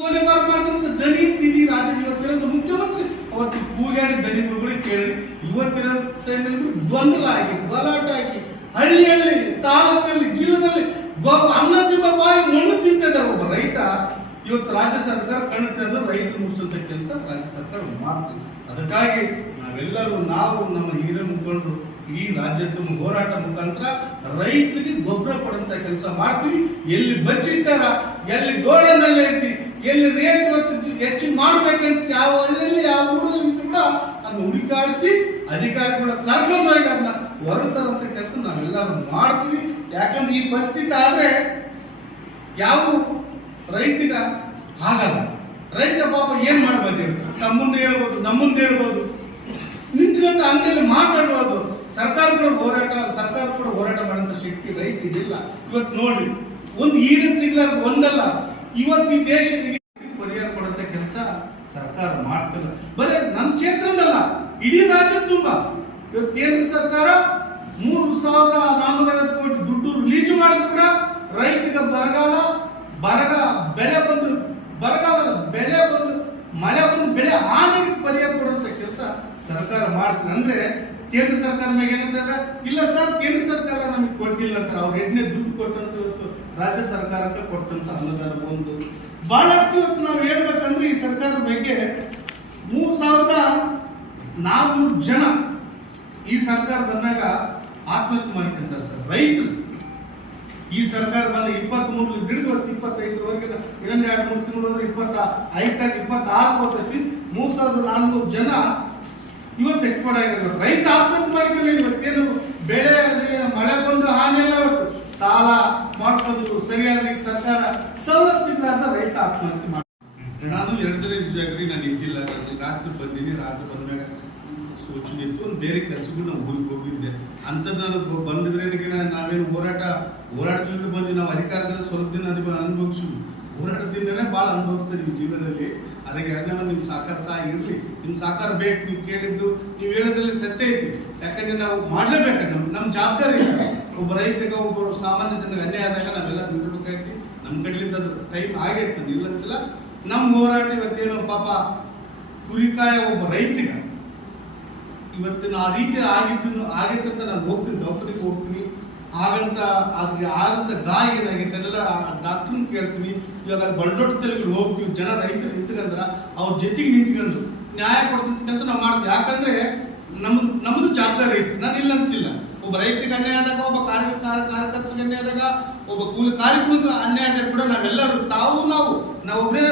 ಗೋಲಿಬಾರ್ ಮಾಡಿದಂತ ದನಿ ತಿಂಡಿ ರಾಜ್ಯದ ಇವತ್ತಿನ ಮುಖ್ಯಮಂತ್ರಿ ಅವತ್ತು ಕೂಗಾಡಿ ದನಿಗಳು ಕೇಳಿ ಇವತ್ತಿನ ಗೊಂದಲ ಆಗಿ ಗಲಾಟ ಆಗಿ ಹಳ್ಳಿಯಲ್ಲಿ ತಾಲೂಕಲ್ಲಿ ಜಿಲ್ಲೆಯಲ್ಲಿ ಅನ್ನ ತಿಂಬ ಬಾಯಿ ಮಣ್ಣು ತಿಂತಿದ್ದಾರೆ ಒಬ್ಬ ರೈತ. ಇವತ್ತು ರಾಜ್ಯ ಸರ್ಕಾರ ಕಣ್ಣು ರೈತ ಮುಗಿಸುವಂತ ಕೆಲಸ ರಾಜ್ಯ ಸರ್ಕಾರ ಮಾಡ್ತೀವಿ. ಅದಕ್ಕಾಗಿ ನಾವೆಲ್ಲರೂ ನಮ್ಮ ಹಿರಿಯ ಮುಖಂಡರು ಈ ರಾಜ್ಯದ ಹೋರಾಟ ಮುಖಾಂತರ ರೈತರಿಗೆ ಗೊಬ್ಬರ ಕೊಡುವಂತ ಕೆಲಸ ಮಾಡ್ತೀವಿ. ಎಲ್ಲಿ ಬಚ್ಚಿಟ್ಟಾರ, ಎಲ್ಲಿ ಗೋಡನಲ್ಲಿ ಐತಿ, ಎಲ್ಲಿ ರೇಟ್ ಹೆಚ್ಚಿಗೆ ಮಾಡ್ಬೇಕಂತ ಯಾವ ಹಳ್ಳಿಯಲ್ಲಿ ಯಾವ ಊರಲ್ಲಿ ಕೂಡ ಅದನ್ನ ಹುಡುಕಾಡಿಸಿ ಅಧಿಕಾರಿಗಳ ಕರ್ಕೊಂಡು ಹೋಗಿ ಅದನ್ನ ಹೊರತರಂತ ಕೆಲಸ ನಾವೆಲ್ಲರೂ ಮಾಡ್ತೀವಿ. ಯಾಕಂದ್ರೆ ಈ ಪರಿಸ್ಥಿತಿ ಆದ್ರೆ ಯಾವ ರೈತಿಗ ಆಗಲ್ಲ. ರೈತ ಪಾಪ ಏನ್ ಮಾಡ್ಬೋದು? ನಮ್ಮನ್ನ ಹೇಳ್ಬೋದು ನಿಂತ್ಕೊಂಡು ಅಂಗಡಿಯಲ್ಲಿ ಮಾತಾಡ್ಬೋದು. ಸರ್ಕಾರ ಕೂಡ ಹೋರಾಟ ಮಾಡುವಂತ ಶಕ್ತಿ ರೈತಿಗಿಲ್ಲ. ಇವತ್ತು ನೋಡಿ, ಒಂದು ಈಗ ಸಿಗ್ಲಾರ ಒಂದಲ್ಲ, ಇವತ್ತು ಈ ದೇಶಕ್ಕೆ ಪರಿಹಾರ ಕೊಡುವಂತ ಕೆಲಸ ಸರ್ಕಾರ ಮಾಡ್ತಿಲ್ಲ. ಬರೀ ನಮ್ಮ ಕ್ಷೇತ್ರದಲ್ಲ, ಇಡೀ ರಾಜ್ಯ ತುಂಬಾ ಇವತ್ತು ಕೇಂದ್ರ ಸರ್ಕಾರ 3,450 ಕೋಟಿ ದುಡ್ಡು ರಿಲೀಸ್ ಮಾಡಿದ್ರು ಕೂಡ ರೈತರಿಗೆ ಬೆಳೆ ಬಂದು ಮಳೆ ಬಂದು ಬೆಳೆ ಹಾನಿಗೆ ಪರಿಹಾರ ಕೊಡುವಂತ ಕೆಲಸ ಸರ್ಕಾರ ಮಾಡ್ತಾರೆ. ಅಂದ್ರೆ ಕೇಂದ್ರ ಸರ್ಕಾರ ಮೇಲೆ ಏನಂತಾರೆ, ಇಲ್ಲ ಸರ್ ಕೇಂದ್ರ ಸರ್ಕಾರ ನಮಗೆ ಕೊಟ್ಟಿಲ್ಲ ಅಂತಾರೆ. ಅವ್ರು ಎಣ್ಣೆ ದುಡ್ಡು ಕೊಟ್ಟಂತ ಇವತ್ತು ರಾಜ್ಯ ಸರ್ಕಾರಕ್ಕೆ ಕೊಟ್ಟಂತ ಅನುದಾನ ಒಂದು ಬಹಳಷ್ಟು. ಇವತ್ತು ನಾವು ಹೇಳ್ಬೇಕಂದ್ರೆ ಈ ಸರ್ಕಾರದ ಬಗ್ಗೆ 3,400 ಜನ ಈ ಸರ್ಕಾರ ಬಂದಾಗ ಆತ್ಮಹತ್ಯೆ ಮಾಡ್ಕೊಂತಾರೆ ಸರ್ ರೈತರು. ಈ ಸರ್ಕಾರ ಬಂದ 23 ಹಿಡಿದು 25ವರೆಗೆ ಇನ್ನೊಂದು 2-3 ತಿಂಗಳು ಹೋದ್ರೆ 26 ಹೋಗ್ತೈತಿ. 3,400 ಜನ ಇವತ್ತು ಎಕ್ಸ್ಪೋರ್ಟ್ ಆಗಿರ್ಬೇಕು. ರೈತ ಆತ್ಮಹತ್ಯೆ ಮಾಡ್ಕೊಂಡು ಇವತ್ತೇನು ಬೆಳೆ ಮಳೆ ಬಂದು ಹಾನಿ ಎಲ್ಲ ಸಾಲ ಮಾಡ್ಕೊಂಡು ಸರಿಯಾದ ಸರ್ಕಾರ ಸವಲತ್ತು ಸಿಗಲಾರ್ದ ರೈತ ಆತ್ಮಹತ್ಯೆ ಮಾಡಿ. ನಾನು 2 ದಿನ ನಿಜವಾಗ್ರಿ ನಾನು ಇದ್ದಿಲ್ಲ. ರಾತ್ರಿ ಬಂದೀನಿ. ರಾತ್ರಿ ಬಂದಾಗ ಸೂಚನೆ ಇತ್ತು, ಒಂದು ಬೇರೆ ಕೆಲಸಗಳು ನಾವು ಊರಿಗೆ ಹೋಗಿದ್ದೆ. ಅಂಥದ್ದು ನಾನು ಬಂದಿದ್ರೆ ನಾವೇನು ಹೋರಾಟದಿಂದ ಬಂದು ನಾವು ಅಧಿಕಾರದಲ್ಲಿ ಸ್ವಲ್ಪ ದಿನ ಅನುಭವಿಸಿದ್ವಿ. ಹೋರಾಟದಿಂದನೇ ಭಾಳ ಅನುಭವಿಸ್ತಾ ಇದೀವಿ ಜೀವನದಲ್ಲಿ. ಅದಕ್ಕೆ ನಿಮ್ಮ ಸಹಕಾರ ಸಹ ಇರಲಿ. ನಿಮ್ಮ ಸಹಕಾರ ಬೇಕು. ನೀವು ಕೇಳಿದ್ದು ನೀವು ಹೇಳೋದ್ರಲ್ಲಿ ಸತ್ಯ ಐತಿ. ಯಾಕಂದ್ರೆ ನಾವು ಮಾಡಲೇಬೇಕು. ನಮ್ಮ ಜವಾಬ್ದಾರಿ. ಒಬ್ಬ ರೈತಗೆ ಒಬ್ಬರು ಸಾಮಾನ್ಯ ಜನರಿಗೆ ಅನ್ಯಾಯ ಆದಾಗ ನಾವೆಲ್ಲ ನಿಂತಿರ್ಬೇಕಾಯ್ತಿ. ನಮ್ಮ ಕಡ್ಲಿಂದ ಅದು ಟೈಮ್ ಆಗೈತೆ. ನಾನು ಇಲ್ಲ ಅಂತಿಲ್ಲ. ನಮ್ಮ ಹೋರಾಟ ಇವತ್ತೇನೋ ಪಾಪ ಕುರಿಕಾಯ ಒಬ್ಬ ರೈತಿಗ ಇವತ್ತಿನ ಆ ರೀತಿ ಆಗೈತಂತ ನಾನು ಹೋಗ್ತೀನಿ, ದವಾಖಾನೆಗೆ ಹೋಗ್ತೀನಿ. ಹಾಗಂತ ಅದಕ್ಕೆ ಆದಂತ ಗಾಯ ಏನಾಗೈತೆ ಅದೆಲ್ಲ ಡಾಕ್ಟರ್ನ ಕೇಳ್ತೀನಿ. ಇವಾಗ ಅಲ್ಲಿ ಬಂಡೋಟದಲ್ಲಿ ಹೋಗ್ತೀವಿ. ಜನ ರೈತರು ನಿಂತ್ಕೊಂಡ್ರ ಅವ್ರ ಜೊತೆಗೆ ನಿಂತ್ಕೊಂಡು ನ್ಯಾಯ ಕೊಡಿಸೋಂಥ ಕೆಲಸ ನಾವು ಮಾಡ್ತೀವಿ. ಯಾಕಂದ್ರೆ ನಮ್ಮದು ಜವಾಬ್ದಾರಿ ಐತಿ. ನಾನು ಇಲ್ಲ ಅಂತಿಲ್ಲ. ಒಬ್ಬ ರೈತರಿಗೆ ಅನ್ಯಾಯ ಆದಾಗ, ಒಬ್ಬ ಕಾರ್ಯಕರ್ತರಿಗೆ ಅನ್ಯಾಯ ಆದಾಗ, ಒಬ್ಬ ಕೂಲಿ ಕಾರ್ಮಿಕನಿಗೆ ಅನ್ಯಾಯ ಆದಾಗ ಕೂಡ ನಾವೆಲ್ಲರೂ ನಾವು ಒಬ್ಬರೇ